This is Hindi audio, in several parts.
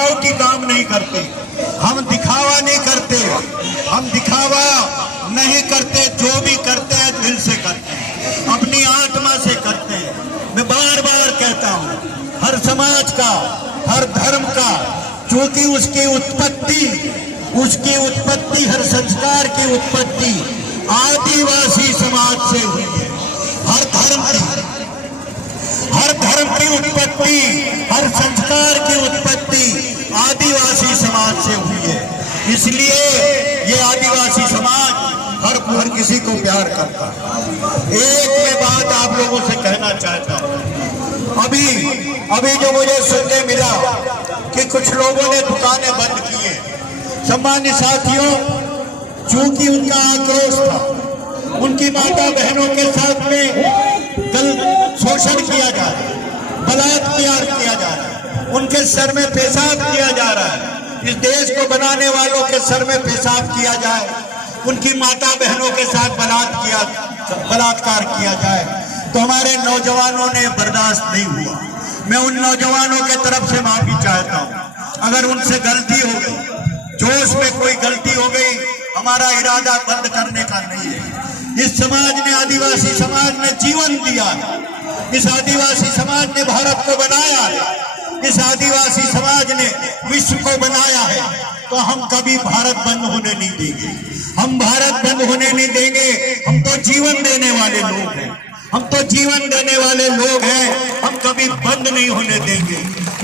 दिखावटी काम नहीं करते, हम दिखावा नहीं करते, हम दिखावा नहीं करते। जो भी करते हैं दिल से करते हैं, अपनी आत्मा से करते हैं। मैं बार बार कहता हूँ, हर समाज का, हर धर्म का, क्योंकि उसकी उत्पत्ति, हर संस्कार की उत्पत्ति आदिवासी समाज से हुई है। हर धर्म की उत्पत्ति, हर संस्कार की उत्पत्ति आदिवासी समाज से हुई है। इसलिए ये आदिवासी समाज हर किसी को प्यार करता है। एक मैं बात आप लोगों से कहना चाहता हूं, अभी जो मुझे सुनने मिला कि कुछ लोगों ने दुकानें बंद की है। सम्मानित साथियों, चूंकि उनका आक्रोश था, उनकी माता बहनों के साथ में शोषण किया जा रहा है, बलात्कार किया जा रहा है, उनके सर में पेशाब किया जा रहा है। इस देश को बनाने वालों के सर में पेशाब किया जाए, उनकी माता बहनों के साथ बलात्कार किया जाए, तो हमारे नौजवानों ने बर्दाश्त नहीं हुआ। मैं उन नौजवानों के तरफ से माफी चाहता हूं अगर उनसे गलती हो गई, जोश में कोई गलती हो गई। हमारा इरादा बंद करने का नहीं है। इस समाज ने, आदिवासी समाज ने जीवन दिया है। इस आदिवासी समाज ने भारत को बनाया है। इस आदिवासी समाज ने विश्व को बनाया है। तो हम कभी भारत बंद होने नहीं देंगे। हम भारत बंद होने नहीं देंगे। हम तो जीवन देने वाले लोग हैं। हम तो जीवन देने वाले लोग हैं। हम कभी बंद नहीं होने देंगे।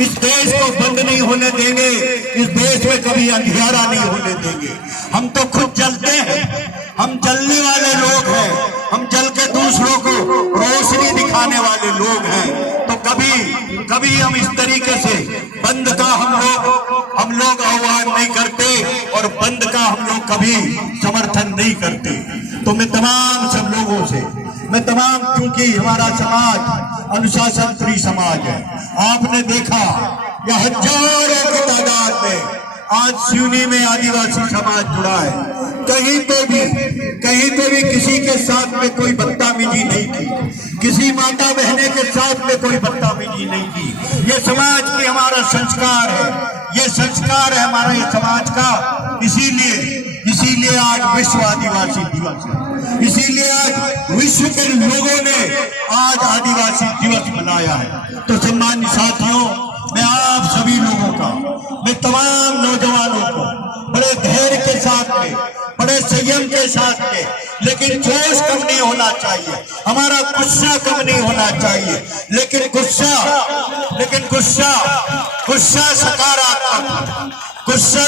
इस देश को बंद नहीं होने देंगे। इस देश में कभी अंधियारा नहीं होने देंगे। हम तो खुद जलते हैं। हम जलने वाले लोग हैं। हम जल के दूसरों को रोशनी दिखाने वाले लोग हैं। तो कभी हम इस तरीके से बंद का हम लोग आह्वान नहीं करते और बंद का हम लोग कभी समर्थन नहीं करते। तो मैं तमाम सब लोगों से, क्योंकि हमारा समाज अनुशासन प्रिय समाज है। आपने देखा यह हजारों की तादाद में आज सिवनी में आदिवासी समाज जुड़ा है। कहीं पे भी किसी के साथ में कोई बदतमीजी नहीं की, किसी माता बहने के साथ में कोई बदतमीजी नहीं की। ये समाज की हमारा संस्कार है, ये संस्कार है हमारा ये समाज का। इसीलिए आज विश्व आदिवासी दिवस है। इसीलिए आज विश्व के लोगों ने आज आदिवासी दिवस मनाया है। तो सम्मानित साथियों, मैं आप सभी लोगों का, मैं तमाम नौजवानों को बड़े धैर्य के साथ में, बड़े संयम के साथ में, लेकिन जोश कम नहीं होना चाहिए, हमारा गुस्सा कम नहीं होना चाहिए। लेकिन गुस्सा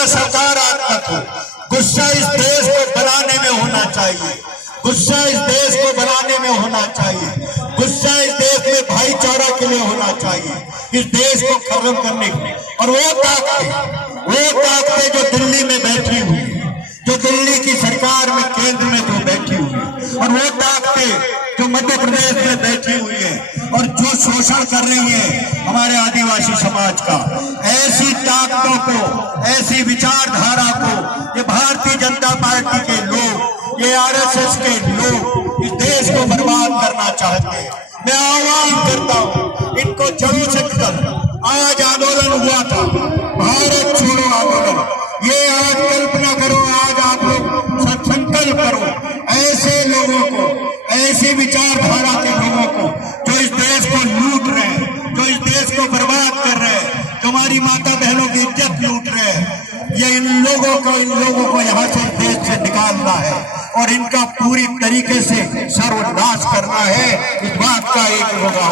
सकारात्मक हो। गुस्सा इस देश को बनाने में होना चाहिए। गुस्सा इस देश को बनाने में होना चाहिए। गुस्सा इस देश में भाईचारा के लिए होना चाहिए, इस देश को खत्म करने के लिए। और वो ताकतें जो दिल्ली में बैठी हुई है, जो दिल्ली की सरकार में, केंद्र में जो बैठी हुई है, और वो ताकतें जो मध्य प्रदेश में बैठी हुई है और जो शोषण कर रही है हमारे आदिवासी समाज का, ऐसी ताकतों को, ऐसी विचारधारा को ये भारतीय जनता पार्टी के लोग, ये आरएसएस के लोग इस देश को बर्बाद करना चाहते हैं। मैं आह्वान करता हूँ इनको जड़ों से खत्म। आज आंदोलन हुआ था, भारत छोड़ो आंदोलन। ये आज कल्पना करो, आज आप लोग संकल्प करो ऐसे लोगों को, ऐसी विचारधारा के लोगों को जो इस देश को लूट रहे हैं, जो इस देश को बर्बाद कर रहे हैं, जो हमारी माता बहनों की इज्जत लूट रहे हैं। ये इन लोगों को यहाँ से देश से निकालना है और इनका पूरी तरीके से सर्वनाश करना है। इस बात का एक होगा,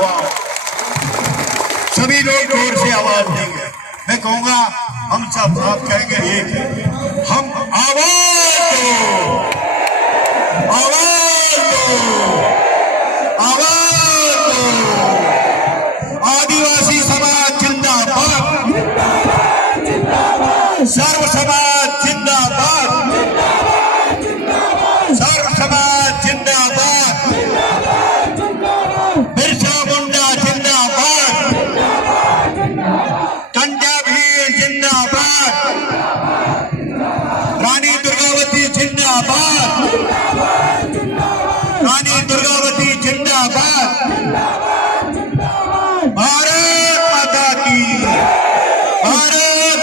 सभी लोग जोर से आवाज देंगे। मैं कहूंगा हम सब, आप कहेंगे एक है, हम आवाज दो, आवाज दो, आवाज दो। आदिवासी समाज जिंदाबाद, सर्व समाज जिंदाबाद, सर्व समाज जिंदाबाद, बिरसा मुंडा जिंदाबाद, कंडा भील जिंदाबाद, रानी दुर्गावती जिंदाबाद, रानी दुर्गावती जिंदाबाद। भारत माता की, भारत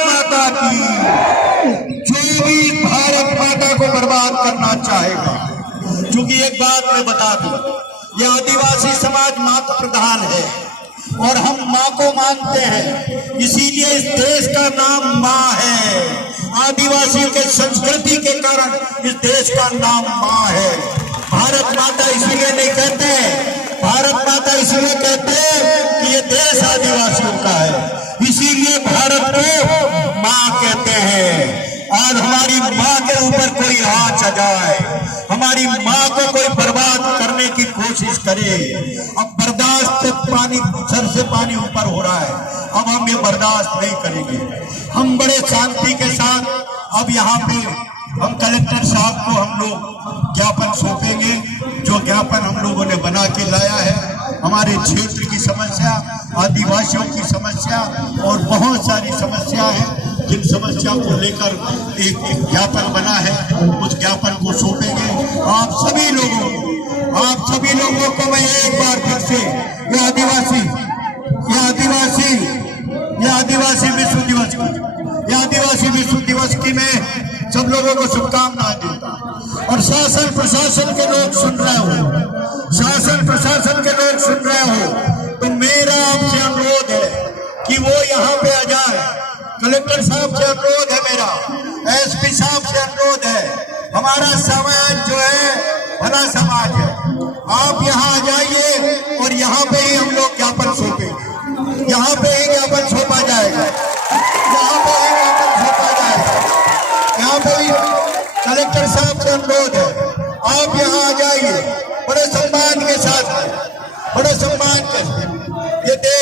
क्योंकि एक बात मैं बता दूं, ये आदिवासी समाज मातृ प्रधान है और हम माँ को मानते हैं, इसीलिए इस देश का नाम माँ है। आदिवासियों के संस्कृति के कारण इस देश का नाम माँ है। भारत माता इसलिए नहीं कहते, भारत माता इसलिए कहते हैं कि ये देश आदिवासियों का है, इसीलिए भारत को माँ कहते हैं। आज हमारी माँ के ऊपर कोई हाथ चढ़ाए, हमारी माँ को कोई बर्बाद करने की कोशिश करे, अब बर्दाश्त पानी सर से पानी ऊपर हो रहा है, अब हम ये बर्दाश्त नहीं करेंगे। हम बड़े शांति के साथ अब यहाँ पे हम कलेक्टर साहब को हम लोग ज्ञापन सौंपेंगे, जो ज्ञापन हम लोगों ने बना के लाया है। हमारे क्षेत्र की समस्या, आदिवासियों की समस्या और बहुत सारी समस्या है, जिन समस्या को लेकर एक ज्ञापन बना है, उस ज्ञापन को सौंपेंगे आप सभी लोगों को मैं एक बार फिर से ये आदिवासी विश्व दिवस की मैं सब लोगों को शुभकामनाएं देता हूं। और शासन प्रशासन के लोग सुन रहे हो, शासन प्रशासन के लोग सुन रहे हो, तो मेरा आपसे अनुरोध है कि वो यहाँ पे आ जाए। कलेक्टर साहब से अनुरोध है, मेरा एसपी साहब से अनुरोध है। हमारा समाज जो है भला समाज है, आप यहाँ आ जाइए और यहाँ पे ही हम लोग ज्ञापन सौंपेंगे, यहाँ पे ही ज्ञापन सौंपा जाएगा, यहाँ पे ही ज्ञापन सौंपा जाएगा। यहाँ पे ही कलेक्टर साहब से अनुरोध है, आप यहाँ आ जाइए बड़े सम्मान के साथ, बड़े सम्मान के साथ। ये देश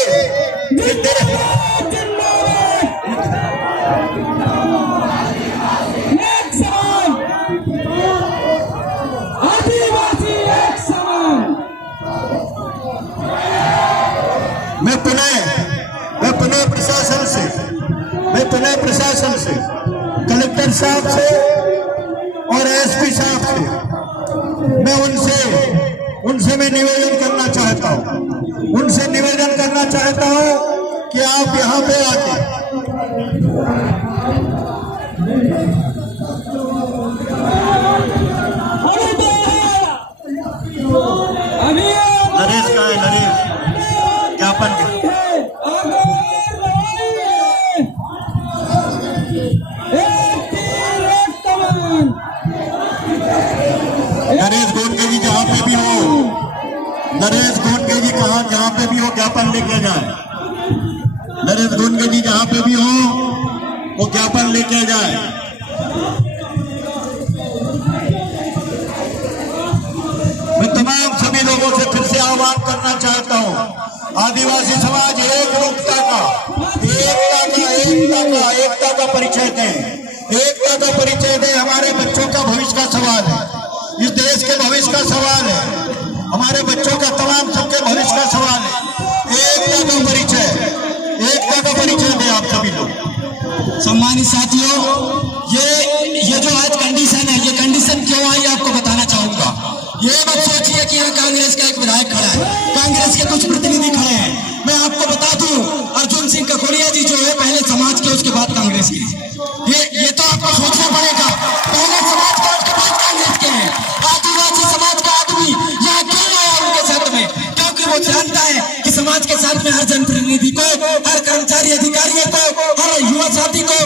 मैं पुनः प्रशासन से कलेक्टर साहब से और एसपी साहब से मैं उनसे मैं निवेदन करना चाहता हूं कि आप यहाँ पे आके नरेश का है, नरेश ज्ञापन नरेश गोडके जी जहाँ पे भी हो, नरेश गोडके जी कहाँ जहाँ पे भी हो ज्ञापन लेके जाए। नरेश गोडके जी जहाँ पे भी हो वो ज्ञापन लेके जाए। मैं तमाम सभी लोगों से फिर से आह्वान करना चाहता हूँ, आदिवासी समाज एकता का परिचय दें, एकता का परिचय दें। हमारे बच्चों का भविष्य का सवाल है, इस देश के भविष्य का सवाल है, हमारे बच्चों का तमाम सबके भविष्य का सवाल है। एकता का परिचय दें आप सभी लोग। सम्मानित साथियों, ये जो आज कंडीशन है, ये कंडीशन क्यों आई आपको बताना चाहूंगा। ये मत सोचिए कि यहाँ कांग्रेस का एक विधायक खड़ा है, कांग्रेस के कुछ प्रतिनिधि खड़े हैं। मैं आपको बता दूं, अर्जुन सिंह ककोड़िया जी जो है पहले समाज के, उसके बाद कांग्रेस के। ये तो आपको सोचना पड़ेगा, पहले समाज के उसके बाद कांग्रेस के हैं। आदिवासी समाज का आदमी यहाँ क्यों आया उनके साथ में? क्योंकि वो जानता है कि समाज के साथ में हर जनप्रतिनिधि को, हर कर्मचारी अधिकारियों को, हर युवा साथी को